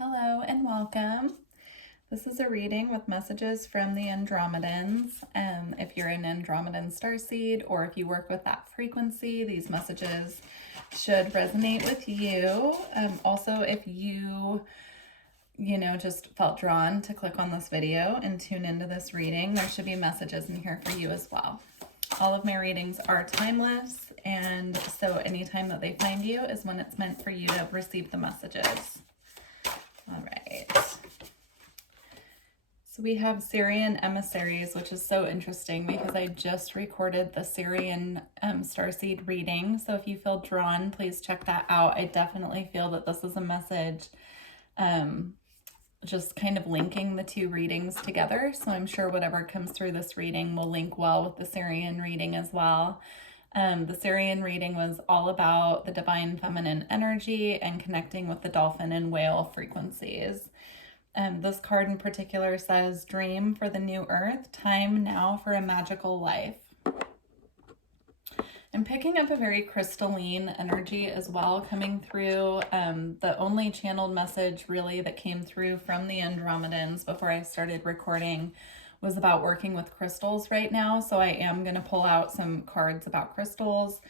Hello and welcome. This is a reading with messages from the Andromedans. If you're an Andromedan Starseed or if you work with that frequency, these messages should resonate with you. Also, if you just felt drawn to click on this video and tune into this reading, there should be messages in here for you as well. All of my readings are timeless, and so anytime that they find you is when it's meant for you to receive the messages. All right. So we have Syrian emissaries, which is so interesting because I just recorded the Syrian Starseed reading. So if you feel drawn, please check that out. I definitely feel that this is a message just kind of linking the two readings together. So I'm sure whatever comes through this reading will link well with the Syrian reading as well. The Syrian reading was all about the divine feminine energy and connecting with the dolphin and whale frequencies. This card in particular says, dream for the new earth, time now for a magical life. I'm picking up a very crystalline energy as well coming through. The only channeled message really that came through from the Andromedans before I started recording was about working with crystals right now. So I am going to pull out some cards about crystals.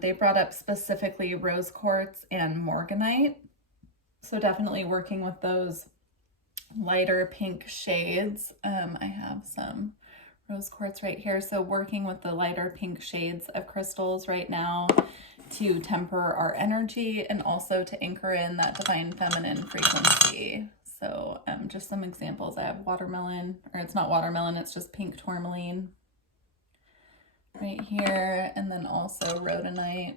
They brought up specifically rose quartz and morganite. So definitely working with those lighter pink shades. I have some rose quartz right here. So working with the lighter pink shades of crystals right now to temper our energy and also to anchor in that divine feminine frequency. So just some examples. I have watermelon, or it's not watermelon, it's just pink tourmaline right here. And then also rhodonite.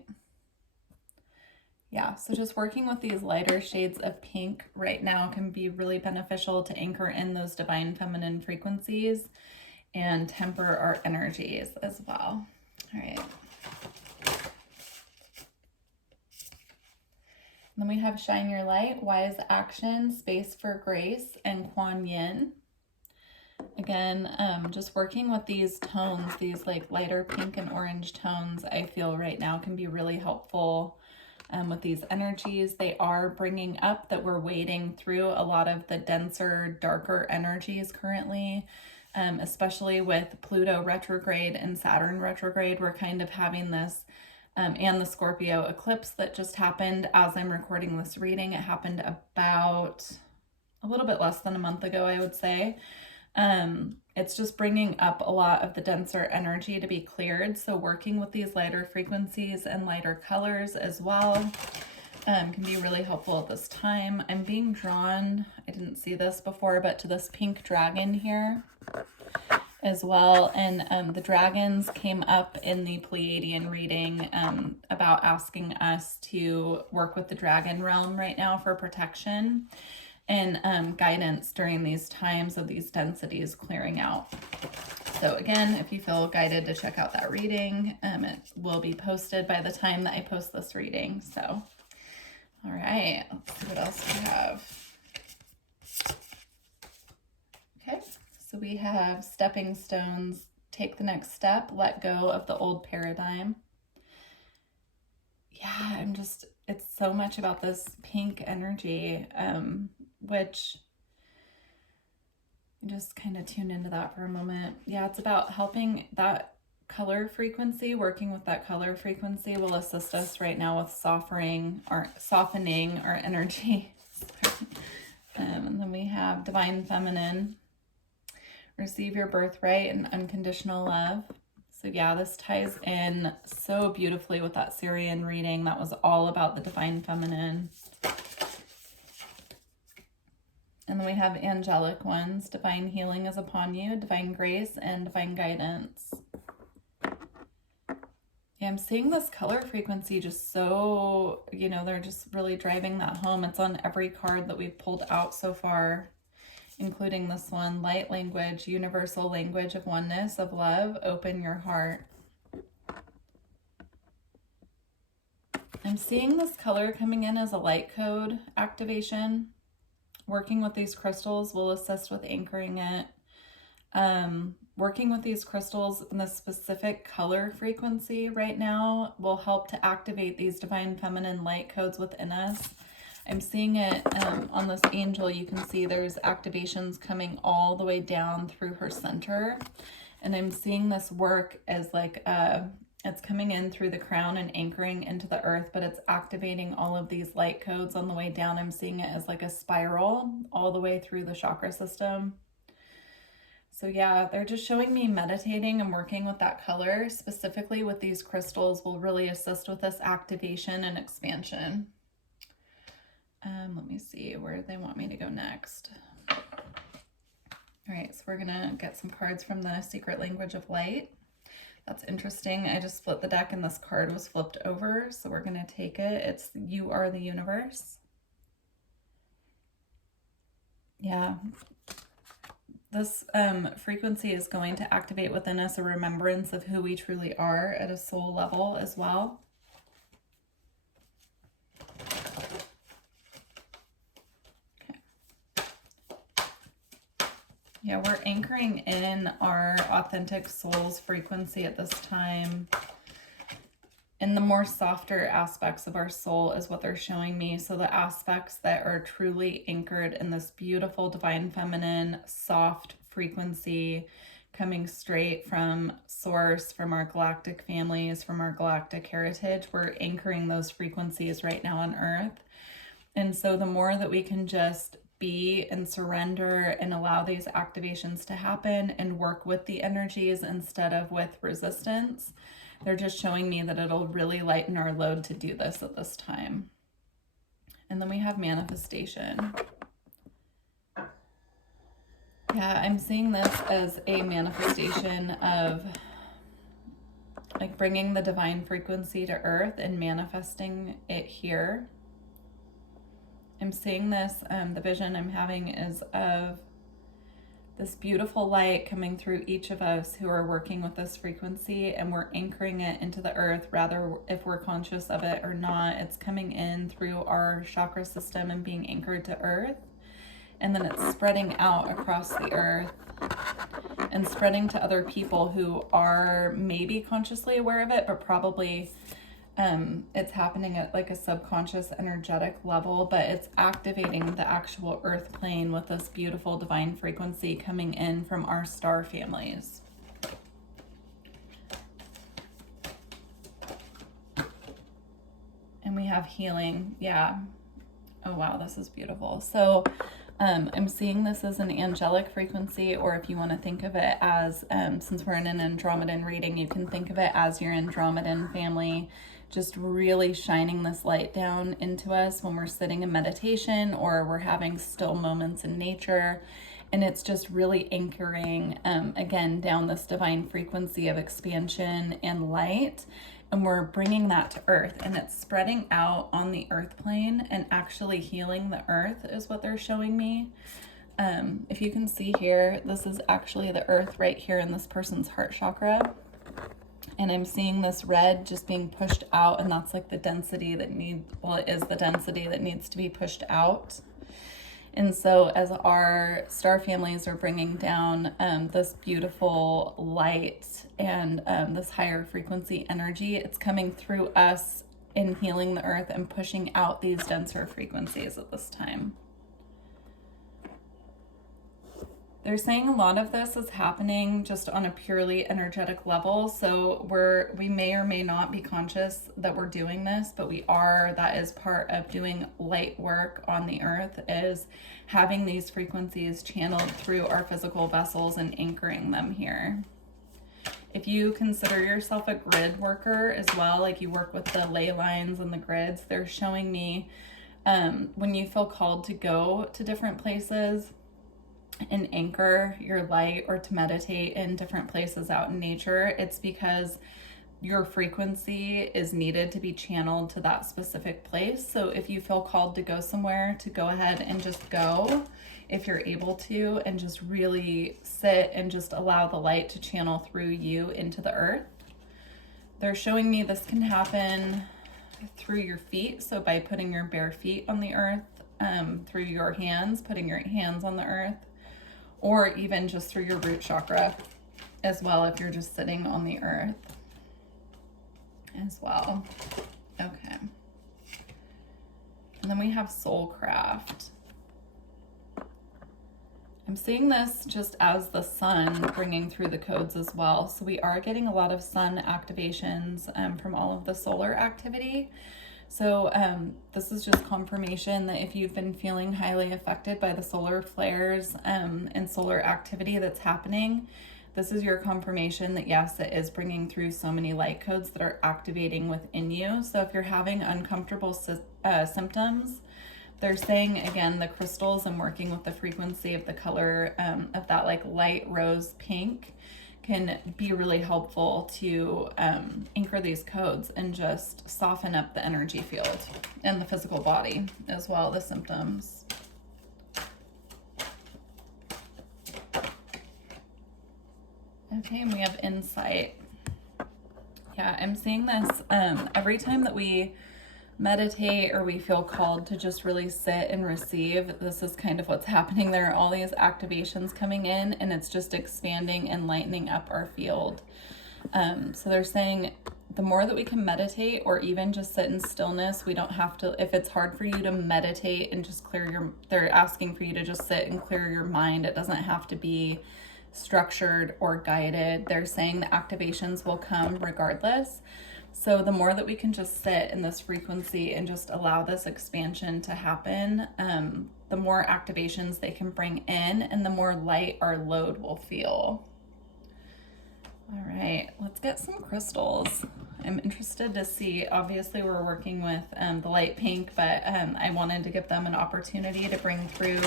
Yeah, so just working with these lighter shades of pink right now can be really beneficial to anchor in those divine feminine frequencies and temper our energies as well. All right. Then we have Shine Your Light, Wise Action, Space for Grace, and Kuan Yin. Again, just working with these tones, these like lighter pink and orange tones, I feel right now can be really helpful with these energies. They are bringing up that we're wading through a lot of the denser, darker energies currently, especially with Pluto retrograde and Saturn retrograde. We're kind of having this and the Scorpio eclipse that just happened as I'm recording this reading. It happened about a little bit less than a month ago, I would say. It's just bringing up a lot of the denser energy to be cleared. So working with these lighter frequencies and lighter colors as well can be really helpful at this time. I'm being drawn, I didn't see this before, but to this pink dragon here as well. And the dragons came up in the Pleiadian reading about asking us to work with the dragon realm right now for protection and guidance during these times of these densities clearing out. So again, if you feel guided to check out that reading, it will be posted by the time that I post this reading. So, all right, let's see what else we have. Okay. So we have stepping stones, take the next step, let go of the old paradigm. Yeah, it's so much about this pink energy, which just kind of tune into that for a moment. Yeah, it's about helping that color frequency, working with that color frequency will assist us right now with softening our energy. And then we have divine feminine. Receive your birthright and unconditional love. So yeah, this ties in so beautifully with that Syrian reading. That was all about the divine feminine. And then we have angelic ones. Divine healing is upon you, divine grace, and divine guidance. Yeah, I'm seeing this color frequency just so, they're just really driving that home. It's on every card that we've pulled out so far, including this one, light language, universal language of oneness, of love, open your heart. I'm seeing this color coming in as a light code activation. Working with these crystals will assist with anchoring it. Working with these crystals in the specific color frequency right now will help to activate these divine feminine light codes within us. I'm seeing it on this angel. You can see there's activations coming all the way down through her center. And I'm seeing this work as like, it's coming in through the crown and anchoring into the earth, but it's activating all of these light codes on the way down. I'm seeing it as like a spiral all the way through the chakra system. So yeah, they're just showing me meditating and working with that color, specifically with these crystals, will really assist with this activation and expansion. Let me see where they want me to go next. All right, so we're gonna get some cards from the Secret Language of Light. That's interesting. I just flipped the deck and this card was flipped over, so we're gonna take it. It's You Are the Universe. Yeah. This frequency is going to activate within us a remembrance of who we truly are at a soul level as well. Yeah, we're anchoring in our authentic soul's frequency at this time. And the more softer aspects of our soul is what they're showing me. So the aspects that are truly anchored in this beautiful divine feminine, soft frequency coming straight from source, from our galactic families, from our galactic heritage, we're anchoring those frequencies right now on Earth. And so the more that we can just be and surrender and allow these activations to happen and work with the energies instead of with resistance, they're just showing me that it'll really lighten our load to do this at this time. And then we have manifestation. Yeah, I'm seeing this as a manifestation of like bringing the divine frequency to earth and manifesting it here. I'm seeing this, the vision I'm having is of this beautiful light coming through each of us who are working with this frequency, and we're anchoring it into the earth, rather if we're conscious of it or not. It's coming in through our chakra system and being anchored to earth, and then it's spreading out across the earth and spreading to other people who are maybe consciously aware of it, but probably it's happening at like a subconscious energetic level, but it's activating the actual earth plane with this beautiful divine frequency coming in from our star families. And we have healing. Yeah. Oh, wow. This is beautiful. So I'm seeing this as an angelic frequency, or if you want to think of it as, since we're in an Andromedan reading, you can think of it as your Andromedan family just really shining this light down into us when we're sitting in meditation or we're having still moments in nature. And it's just really anchoring, again, down this divine frequency of expansion and light. And we're bringing that to earth, and it's spreading out on the earth plane and actually healing the earth is what they're showing me. If you can see here, this is actually the earth right here in this person's heart chakra. And I'm seeing this red just being pushed out, and that's like the density that it is the density that needs to be pushed out. And so as our star families are bringing down this beautiful light and this higher frequency energy, it's coming through us in healing the earth and pushing out these denser frequencies at this time. They're saying a lot of this is happening just on a purely energetic level. So we may or may not be conscious that we're doing this, but we are. That is part of doing light work on the earth, is having these frequencies channeled through our physical vessels and anchoring them here. If you consider yourself a grid worker as well, like you work with the ley lines and the grids, they're showing me when you feel called to go to different places and anchor your light or to meditate in different places out in nature, it's because your frequency is needed to be channeled to that specific place. So if you feel called to go somewhere, to go ahead and just go if you're able to, and just really sit and just allow the light to channel through you into the earth. They're showing me this can happen through your feet. So by putting your bare feet on the earth, through your hands, putting your hands on the earth, or even just through your root chakra as well, if you're just sitting on the earth as well. Okay. And then we have Soulcraft. I'm seeing this just as the sun bringing through the codes as well. So we are getting a lot of sun activations from all of the solar activity. So this is just confirmation that if you've been feeling highly affected by the solar flares and solar activity that's happening, this is your confirmation that yes, it is bringing through so many light codes that are activating within you. So if you're having uncomfortable symptoms, they're saying, again, the crystals and working with the frequency of the color of that like light rose pink can be really helpful to anchor these codes and just soften up the energy field and the physical body as well, the symptoms. Okay, and we have Insight. Yeah, I'm seeing this every time that we meditate or we feel called to just really sit and receive. This is kind of what's happening. There are all these activations coming in, and it's just expanding and lightening up our field. So they're saying the more that we can meditate or even just sit in stillness, we don't have to, if it's hard for you to meditate and just clear your, they're asking for you to just sit and clear your mind. It doesn't have to be structured or guided. They're saying the activations will come regardless. So the more that we can just sit in this frequency and just allow this expansion to happen, the more activations they can bring in and the more light our load will feel. All right, let's get some crystals. I'm interested to see, obviously we're working with the light pink, but I wanted to give them an opportunity to bring through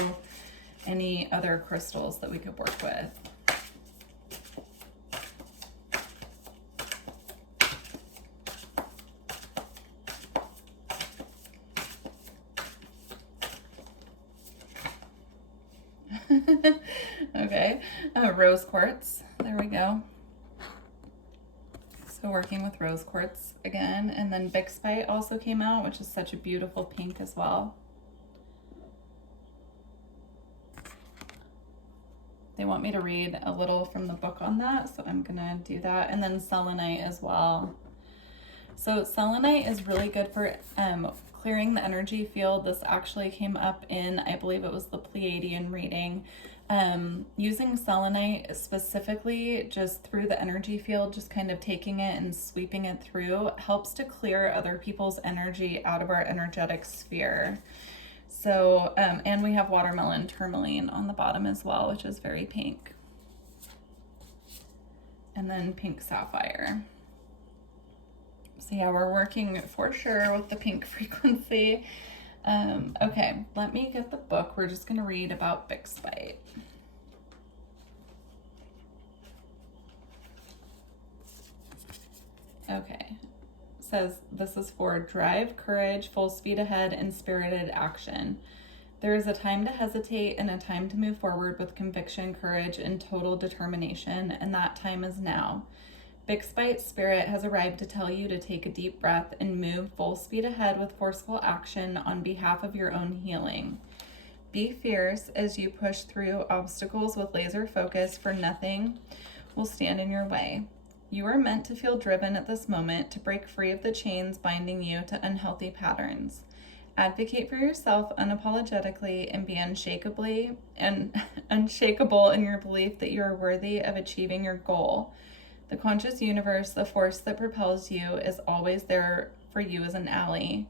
any other crystals that we could work with. Okay, rose quartz, there we go. So working with rose quartz again, and then Bixbyte also came out, which is such a beautiful pink as well. They want me to read a little from the book on that, so I'm gonna do that. And then Selenite as well. So Selenite is really good for clearing the energy field. This actually came up in, I believe it was the Pleiadian reading. Using Selenite specifically just through the energy field, just kind of taking it and sweeping it through, helps to clear other people's energy out of our energetic sphere. So, and we have watermelon tourmaline on the bottom as well, which is very pink. And then pink sapphire. So yeah, we're working for sure with the pink frequency. Okay, let me get the book. We're just gonna read about Bixbyte. Okay, it says this is for drive, courage, full speed ahead, and spirited action. There is a time to hesitate and a time to move forward with conviction, courage, and total determination, and that time is now. Bixbyte Spirit has arrived to tell you to take a deep breath and move full speed ahead with forceful action on behalf of your own healing. Be fierce as you push through obstacles with laser focus, for nothing will stand in your way. You are meant to feel driven at this moment to break free of the chains binding you to unhealthy patterns. Advocate for yourself unapologetically and be unshakable in your belief that you are worthy of achieving your goal. The conscious universe, the force that propels you, is always there for you as an ally.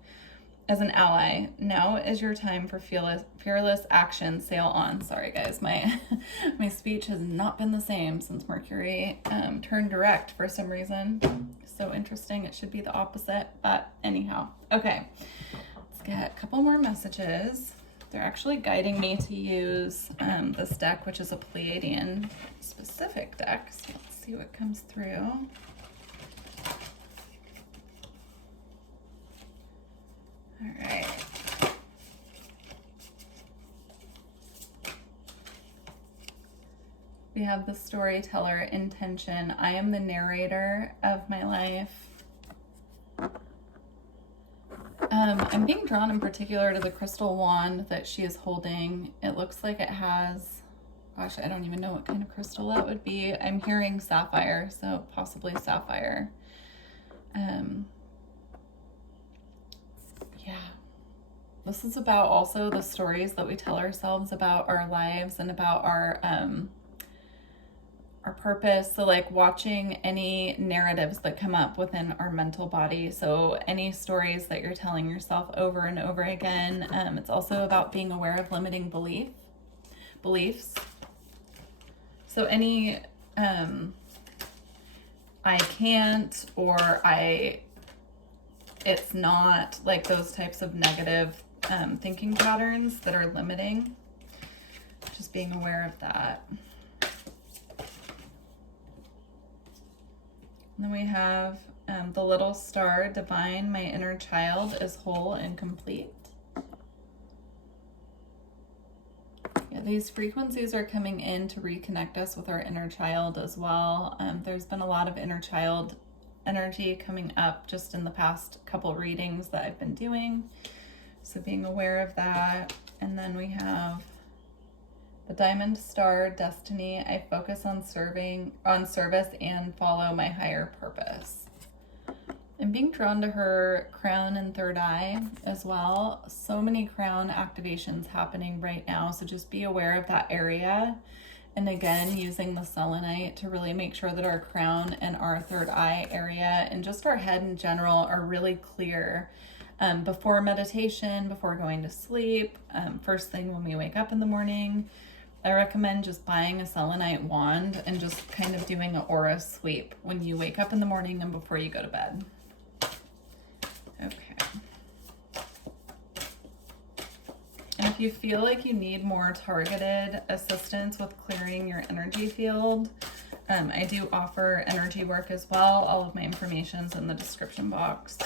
Now is your time for fearless action. Sail on. Sorry guys, my speech has not been the same since Mercury turned direct for some reason. So interesting. It should be the opposite, but anyhow. Okay, let's get a couple more messages. They're actually guiding me to use this deck, which is a Pleiadian specific deck. So let's see what comes through. All right. We have the Storyteller Intention. I am the narrator of my life. I'm being drawn in particular to the crystal wand that she is holding. It looks like it has, gosh, I don't even know what kind of crystal that would be. I'm hearing sapphire, so possibly sapphire. Yeah. This is about also the stories that we tell ourselves about our lives and about our purpose. So like watching any narratives that come up within our mental body. So any stories that you're telling yourself over and over again. It's also about being aware of limiting beliefs. So any I can't, or it's not, like those types of negative thinking patterns that are limiting. Just being aware of that. And then we have the little star, divine, my inner child is whole and complete. Yeah, these frequencies are coming in to reconnect us with our inner child as well. There's been a lot of inner child energy coming up just in the past couple readings that I've been doing. So being aware of that. And then we have the diamond star, destiny. I focus on service and follow my higher purpose. I'm being drawn to her crown and third eye as well. So many crown activations happening right now. So just be aware of that area. And again, using the selenite to really make sure that our crown and our third eye area and just our head in general are really clear. Before meditation, before going to sleep, first thing when we wake up in the morning, I recommend just buying a selenite wand and just kind of doing an aura sweep when you wake up in the morning and before you go to bed. Okay. And if you feel like you need more targeted assistance with clearing your energy field, I do offer energy work as well. All of my information's in the description box.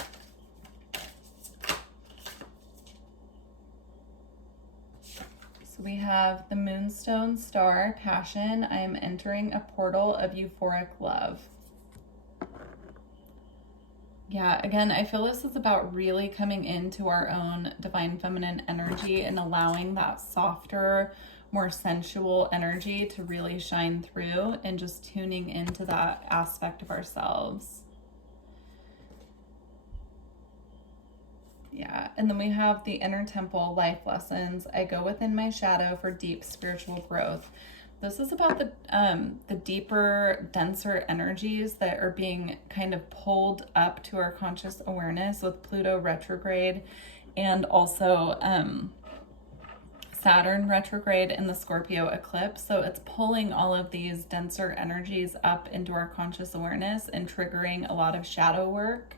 We have the moonstone star, passion. I am entering a portal of euphoric love. Yeah, again, I feel this is about really coming into our own divine feminine energy and allowing that softer, more sensual energy to really shine through and just tuning into that aspect of ourselves. Yeah, and then we have the inner temple, life lessons. I go within my shadow for deep spiritual growth. This is about the deeper, denser energies that are being kind of pulled up to our conscious awareness with Pluto retrograde and also Saturn retrograde in the Scorpio eclipse. So it's pulling all of these denser energies up into our conscious awareness and triggering a lot of shadow work.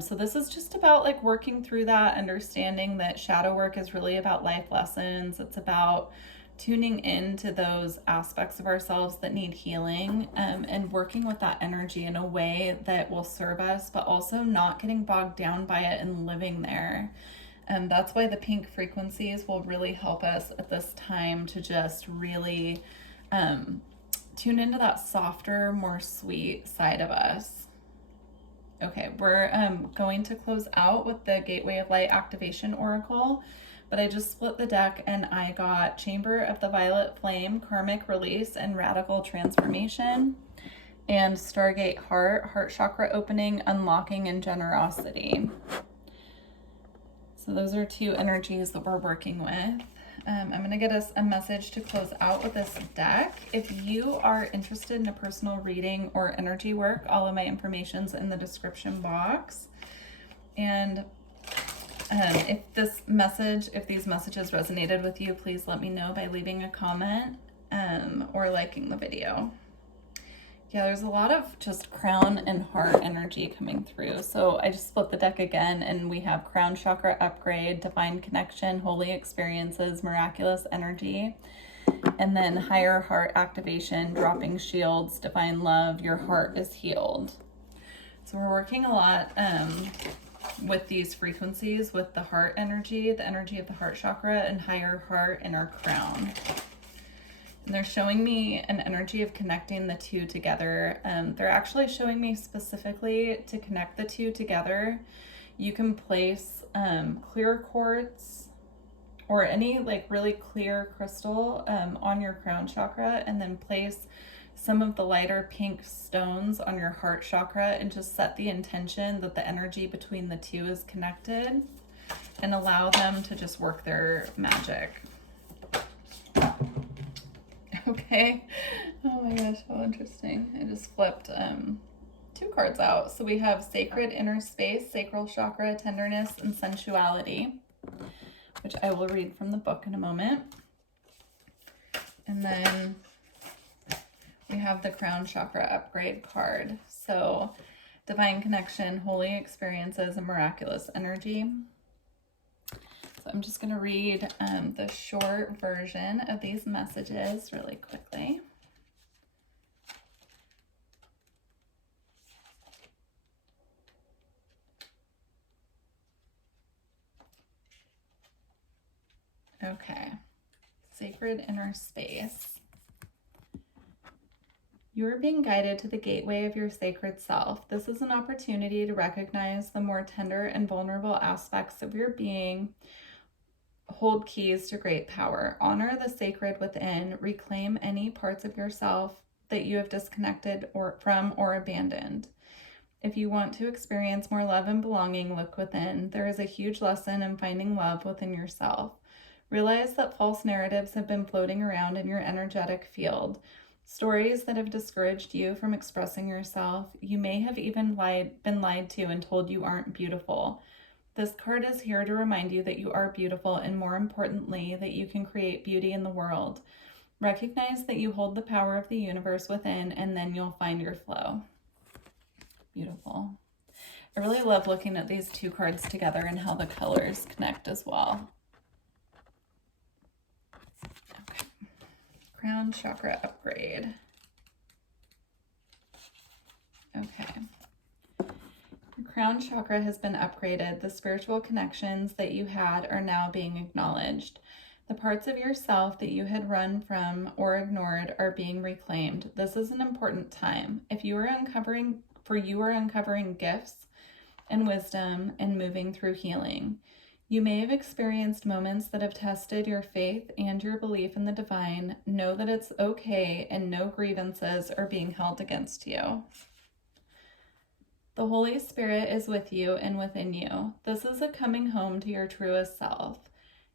So this is just about like working through that, understanding that shadow work is really about life lessons. It's about tuning into those aspects of ourselves that need healing, and working with that energy in a way that will serve us, but also not getting bogged down by it and living there. And that's why the pink frequencies will really help us at this time to just really tune into that softer, more sweet side of us. Okay, we're going to close out with the Gateway of Light Activation Oracle, but I just split the deck and I got Chamber of the Violet Flame, Karmic Release and Radical Transformation, and Stargate Heart, Heart Chakra Opening, Unlocking and Generosity. So those are two energies that we're working with. I'm going to get us a message to close out with this deck. If you are interested in a personal reading or energy work, all of my information's in the description box. And if these messages resonated with you, please let me know by leaving a comment or liking the video. Yeah, there's a lot of just crown and heart energy coming through. So I just split the deck again, and we have crown chakra upgrade, divine connection, holy experiences, miraculous energy, and then higher heart activation, dropping shields, divine love, your heart is healed. So we're working a lot with these frequencies with the heart energy, the energy of the heart chakra, and higher heart in our crown. And they're showing me an energy of connecting the two together. They're actually showing me specifically to connect the two together. You can place clear quartz or any like really clear crystal on your crown chakra, and then place some of the lighter pink stones on your heart chakra and just set the intention that the energy between the two is connected. and allow them to just work their magic. Okay. Oh my gosh, how interesting. I just flipped 2 cards out. So we have Sacred Inner Space, Sacral Chakra, Tenderness, and Sensuality, which I will read from the book in a moment. And then we have the Crown Chakra Upgrade card. So Divine Connection, Holy Experiences, and Miraculous Energy. So I'm just going to read the short version of these messages really quickly. Okay. Sacred Inner Space. You are being guided to the gateway of your sacred self. This is an opportunity to recognize the more tender and vulnerable aspects of your being. Hold keys to great power. Honor the sacred within. Reclaim any parts of yourself that you have disconnected from or abandoned. If you want to experience more love and belonging, look within. There is a huge lesson in finding love within yourself. Realize that false narratives have been floating around in your energetic field. Stories that have discouraged you from expressing yourself. You may have even been lied to and told you aren't beautiful. This card is here to remind you that you are beautiful, and more importantly, that you can create beauty in the world. Recognize that you hold the power of the universe within, and then you'll find your flow. Beautiful. I really love looking at these 2 cards together and how the colors connect as well. Okay. Crown Chakra Upgrade. Okay. Your crown chakra has been upgraded. The spiritual connections that you had are now being acknowledged. The parts of yourself that you had run from or ignored are being reclaimed. This is an important time. You are uncovering gifts and wisdom and moving through healing. You may have experienced moments that have tested your faith and your belief in the divine. Know that it's okay and no grievances are being held against you. The Holy Spirit is with you and within you. This is a coming home to your truest self.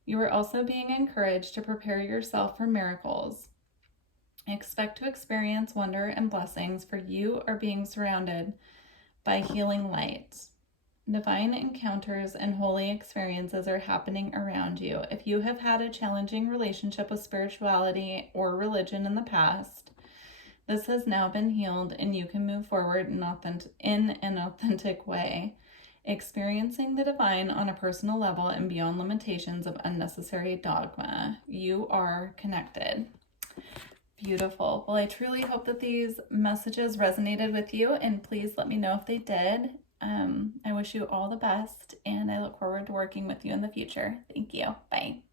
You are also being encouraged to prepare yourself for miracles. Expect to experience wonder and blessings, for you are being surrounded by healing light. Divine encounters and holy experiences are happening around you. If you have had a challenging relationship with spirituality or religion in the past, this has now been healed and you can move forward in an authentic way, experiencing the divine on a personal level and beyond limitations of unnecessary dogma. You are connected. Beautiful. Well, I truly hope that these messages resonated with you, and please let me know if they did. I wish you all the best, and I look forward to working with you in the future. Thank you. Bye.